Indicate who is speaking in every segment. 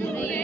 Speaker 1: জন্যই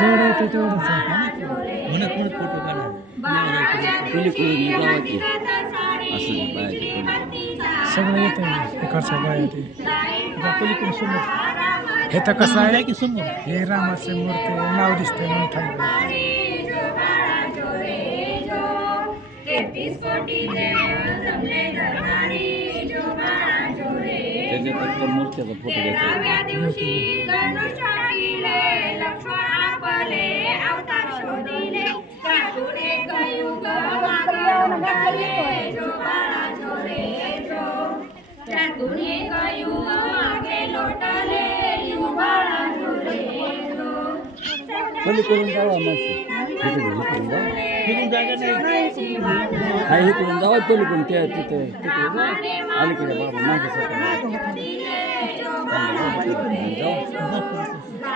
Speaker 1: જોડે તો જોડે છે મને કોણ
Speaker 2: ફોટો
Speaker 1: सगळं येतं इकडच्या बायाती हे तर कसं आहे
Speaker 2: की समोर
Speaker 3: हे रामाचे मूर्ती नाव दिसते म्हणून ठरलं
Speaker 4: मूर्त्याचा फोटो घ्यायचा
Speaker 1: आझाँ अवतार प्रश जन कारी करे
Speaker 4: रुमिनिया हो जल рुण आझनी न कहओः लो घल जीजो जर जर जर जो जो लो जो जटना
Speaker 1: जन लुए से तो आवाए
Speaker 4: लो जदो करो जिते सुआ
Speaker 1: जऴो छो א
Speaker 2: स्वेफ �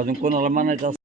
Speaker 4: अजून कोणाला म्हणायचं